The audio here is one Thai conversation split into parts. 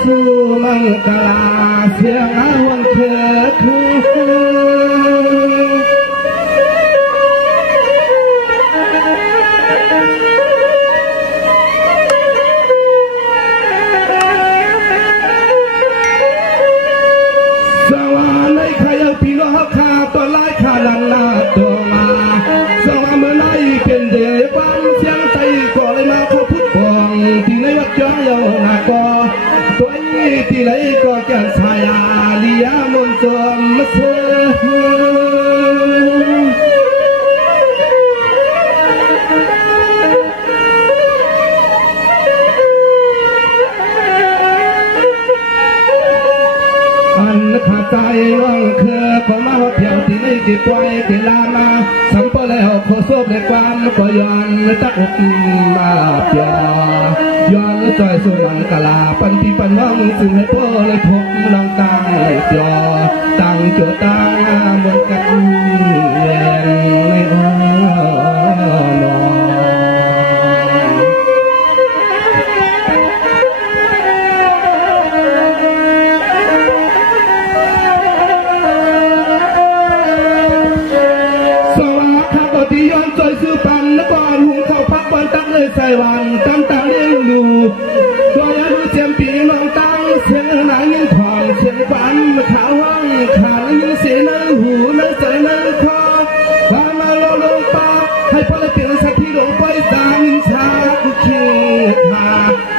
สู่มังกลาเสียงวันเถิดสวรรค์ในใครเอาพี่น้องข้าตอนไล่ข้าลันลาตัวมาสวรรค์เมื่อไล่เป็นเดือบ้านเสียงใจก่อเลยมาขอพุทธปองที่ในวัดย้อนเยาหน้าก่อตัวที่ไหนก็แก่สายาลียามนจอมมาเสขาใจน้องเคยของมาหัวเที่ยวที่นี่ที่ปล่อยที่ลามาสัมปะแล้วขอสบในความก็ย้อนตักอกมาเปียย้อนจอยสุมังกลาปันที่ปันน้องซึ่งให้พ่อเลยพบน้องตั้งเปียตั้งโจตั้งบนกันแรงไม่อ้อนใส่วันตั้งตาเลี้ยงดูก็ยังดูเสียงปีน้องตั้งเสียงหนังยังผ่อนเสียงฝันมาขาวว่างขาดยังเสียในหูในใจในคอพามาลงปาให้พ่อเลยเปลี่ยนสักที่ลงไปสามินชาคือเคียงขา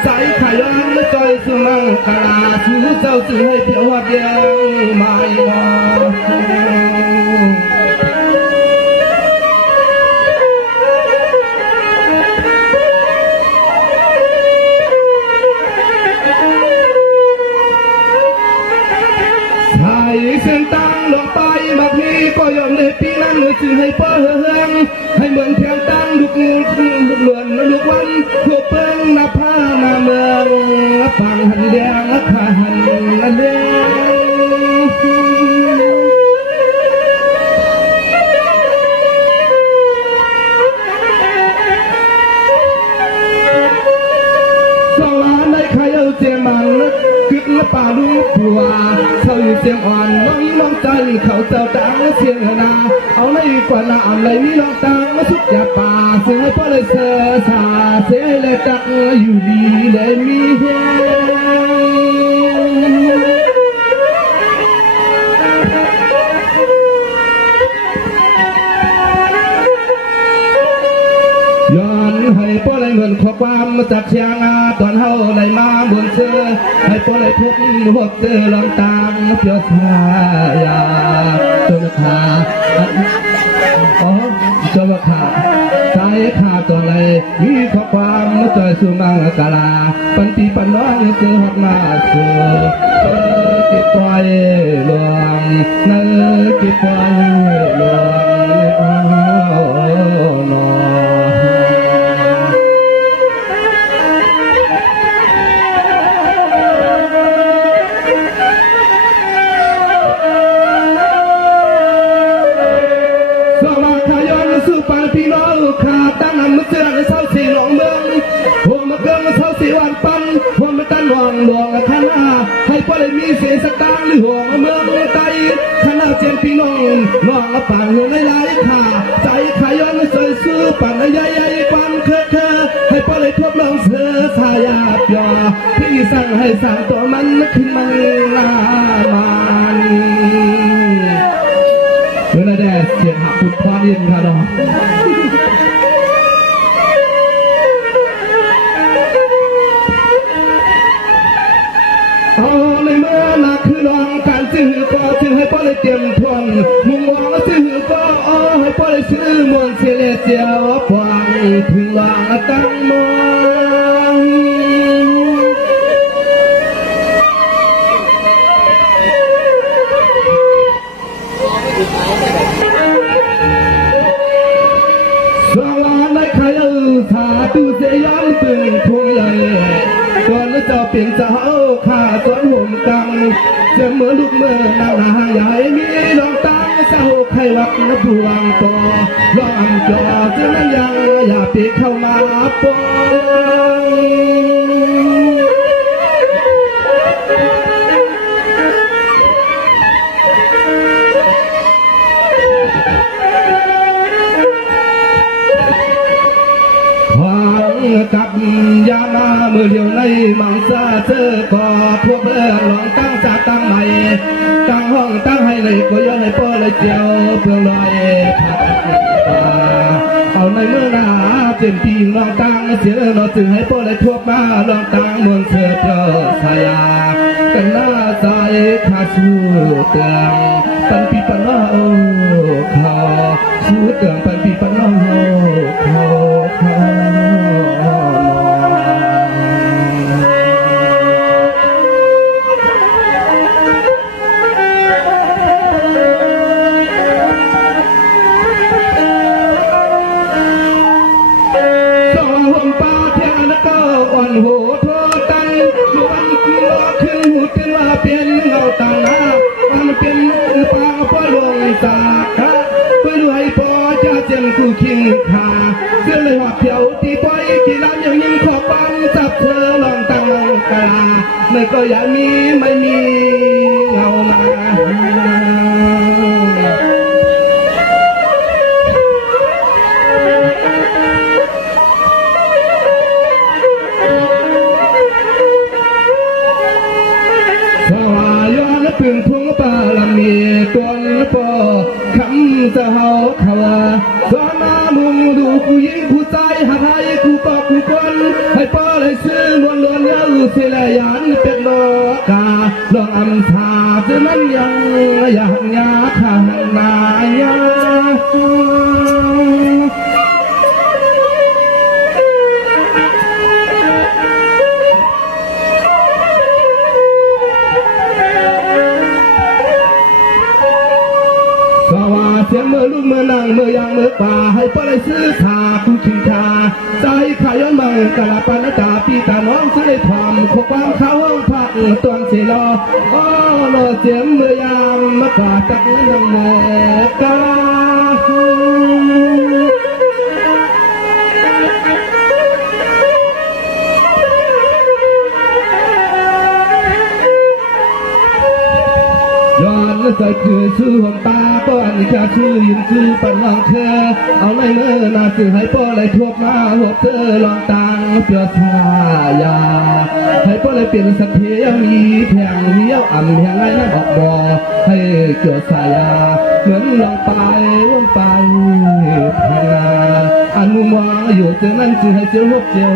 ใส่ขยันและจอยสุมังกาถือเจ้าสื่อให้เพียวเดียวไม่มองเส้นตั้งลงไปแบบนี้ก็ยอมในปีนั้นเลยจึงให้เปิ้งให้เหมือนเพียงตั้งลูกงูลูกเลือนลูกวันทั่วเปิ้งนาผ้ามาเมืองฟังหันแดงขาหันแดงสวรรค์ในใครเอาเจมังกึกละป่าลูกผัวเขาอยู่เสียงอ่อนน้องน้องใจเขาเจ้าดังเสียงนาเอาในกว่านาอะไรนี่น้องตังสุดยาป่าเสียงให้พ่อเลยเสือสาเสียให้เลยตักอยู่ดีเลยมีเฮย้อนให้พ่อเลยเหมือนข้อความมาจากเชียงอาตอนเฮาเลยมาบนเสือให้พ่อเลยพบหัวเสือลองตามเพียวสายาจนขาจนขาสายขาตัวเลยมีข้อความมาจอยสุมังกลาปันตีปันน้องเสือหักมาเสือกิบปล่อยลวงนั่นกิบปล่อยลวงนอพี่น้องขาตั้งนำมือเสือในเสาสีหลงเมืองหัวมาเกิงเสาสีวันปันหัวมาตั้งหวังหลวงข้าหน้าให้พ่อได้มีเสียงสตางค์หรือหัวเมืองไตข้าหน้าเสียงพี่น้องน้องปั่นหัวในลายขาใจขายย้อนใส่ซื้อปั่นใหญ่ใหญ่ปั่นเคอให้พ่อได้ทบลองเสือสายาบยอพี่สั่งให้สั่งตัวมันขึ้นมามันเวลาแดดเสียงหักปุดพาดินค่ะน้องในเมื่อนาคือลองการซื้อก็ซื้อให้พ่อเลยเตรียมทวงมุงวางซื้อก็ให้พ่อเลยซื้อมวลเสียเลเสียวฟังถึงวางตั้งมองสวรรค์ในใครสาธุเสียย้ำตื่นทวงใหญ่ก่อนแล้วจะเปลี่ยนเจ้าข้าสวนห่มกังเสมอลูกเมื่อนางนาใหญ่มีน้องตั้งเศร้าไข้วักนับดวงต่อร้องจอจึงนั้นยังอย่าปีเข้ามาปอง ทั่วเมืองหลองตั้งจากตั้งใหม่ตั้งห้องตั้งให้เลยก็ยังให้พ่อเลยเจียวเพื่อลอยเอาในเมื่อหน้าเป็นปีลองตั้งเสียเราจึงให้พ่อเลยทั่วมาลองตั้งเมืองเสือเจ้าสายากันหน้าใจขาสู้เตืองปันปีปันน้าโอ้เขาสู้เตืองปันปีปันน้าโอ้เขาหัวทอตังชวนขึ้นขึ้นหูขึ้นว่าเป็นเงาตาหน้ามันเป็นปลาปลงสาขาเพื่อให้พอจะเจนกูคิงขาเพื่อเลยหักเขียวตีไปกี่ล้านยังยิ่งขอบบังจับเธอลองตั้งลองกาเมื่อก็อย่ามีไม่มีเงามาพึงทุ่งป่าละมีตวนปอคำจะเฮาเขาสอนมามุงดูผู้หญิงผู้ชายหาไทยผู้ปอกผู้คนให้ปอเลยซื้อมวลล้วนเย้าเสียละยันเป็ดโลกาลองอำชาจะนั้นยังอยากยาข้างนายาเสียงเมื่อลูกเมื่อนั่งเมื่อยางเมื่อป่าให้ปลายซื้อชาผู้ชิงชาใจขายย้อนบังกะลาปานตาปีตาน้องซื้อได้ความขความเขาห้องพักตวนเสียรอโอ้โลเสียงเมื่อยามมากาตักนั่งเมื่อกาใส่คือชื่อของตาป้อนจะชื่อยินชื่อปันลองเธอเอาในเมื่อนาสื่อให้ป้อเลยทั่วมาหัวเธอลองตังเพื่อชายาให้ป้อเลยเปลี่ยนสักเทียมีแผงเลี้ยวอ่ำแผงไรนั่งออกบ่อให้เกิดสายาเหมือนลงไปลงไปพาอันมุมมองอยู่เจอนั้นสื่อให้เจ้าหกเจ้า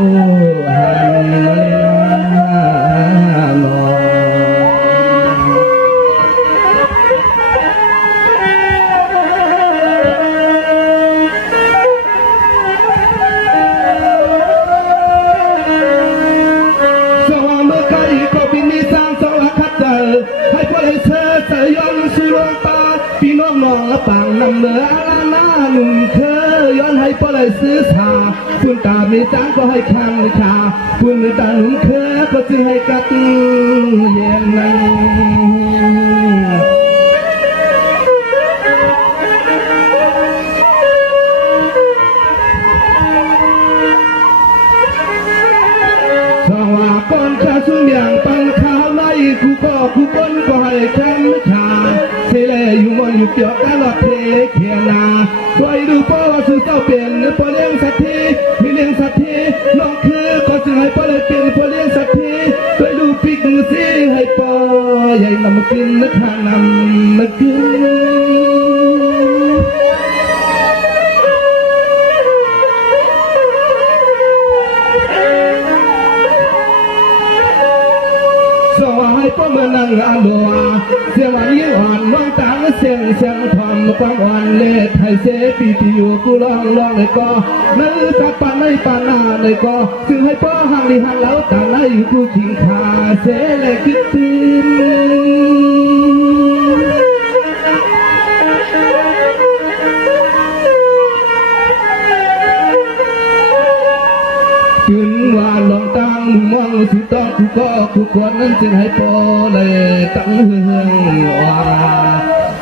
หันมองให้พวกไอ้เธอใส่ย้อนสู่ลงตาพี่น้องมองละปังนำเนื้อละหน้าหนุ่มเคยย้อนให้พวกไอ้ซื้อชาคุณตามีจังก็ให้คังชาคุณมีตาหนุ่มเคยก็จึงให้กัดเย็นนั้นก่อนจะสุ่มอย่างปังขาวไล่คู่ก็คู่คนก็ให้แค้นชาเทเลอยู่มนอยู่เกี่ยวกันหลอดเทเขียนาคอยดูป้อว่าสื่อเจ้าเปลี่ยนป้อเลี้ยงสักทีมีเลี้ยงสักทีน้องคือก็จะให้ป้อเลยเปลี่ยนป้อเลี้ยงสักทีคอยดูปิกสิให้ป้อใหญ่นำกินนึกหานำนึกกินให้ป้อเมื่อนั่งอ่านบัวเสียงอันยิ่งอ่อนน้องตาเสียงทอมความอ่อนเล็ดให้เสปีที่อยู่กูลองเลยก็นั่งสักปานในปานหน้าเลยก็จึงให้ป้อห่างลีห่างแล้วตาในอยู่กูทิ้งขาเสเลยคิดถึงว่าลองตั้งมองสิต้องคู่ก็คู่ควรนั้นจึงให้พอเลยตั้งเฮืองว่า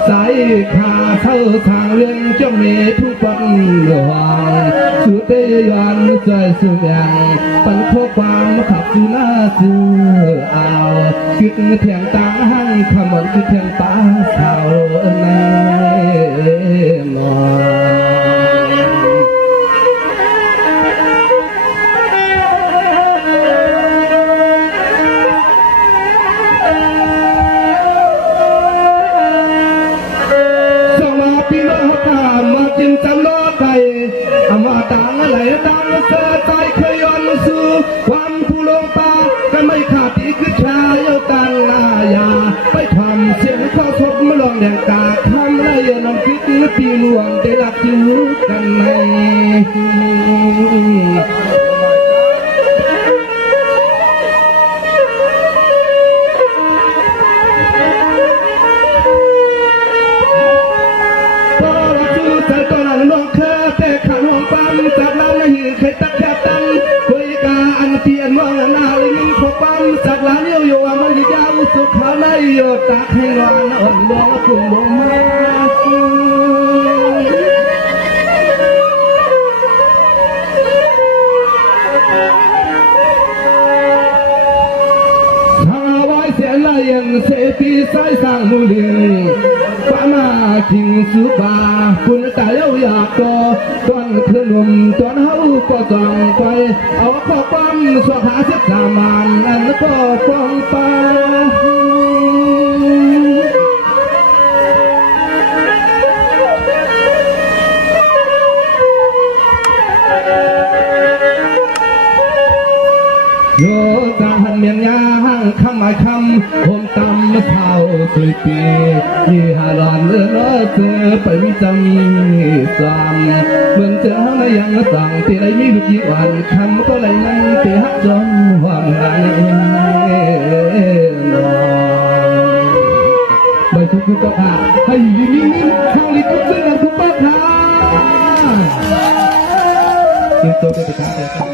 ใจขาเท่าทางเรื่องเจ้าเมทุกปันหลวงสุดเตยันใจสุดอย่างปันข้อความขับจูหน้าจือเอาคิดเถียงตาให้คำมันคิดเถียงตาสาวในมอ โยตักให้งอนอ่อนบ่คุณบ่มายังเสพีสายสร้างมูลีป้ามาคิงสุบาคุณตาเย้าอยากก็ตอนคืนนุ่มตอนเฮาก็จองไปเอาข้อความสวขาสิบสามันอันก็ฟ้องไปโยตาหันเมียงยางคำไม่คำผมตำเท้าสุยปียี่หาดอนเลือเจอไปวิจังสามเหมือนเจอหางยังสั่งที่ไรมีลูกยี่วันคำก็ไรนั่งที่ฮักจนหวังไรนอนไม่ทุกข์ก็ขาให้ยิ้มเข้าลิขิตเรื่องทุกปัญหาจิตโตได้ไปทางใด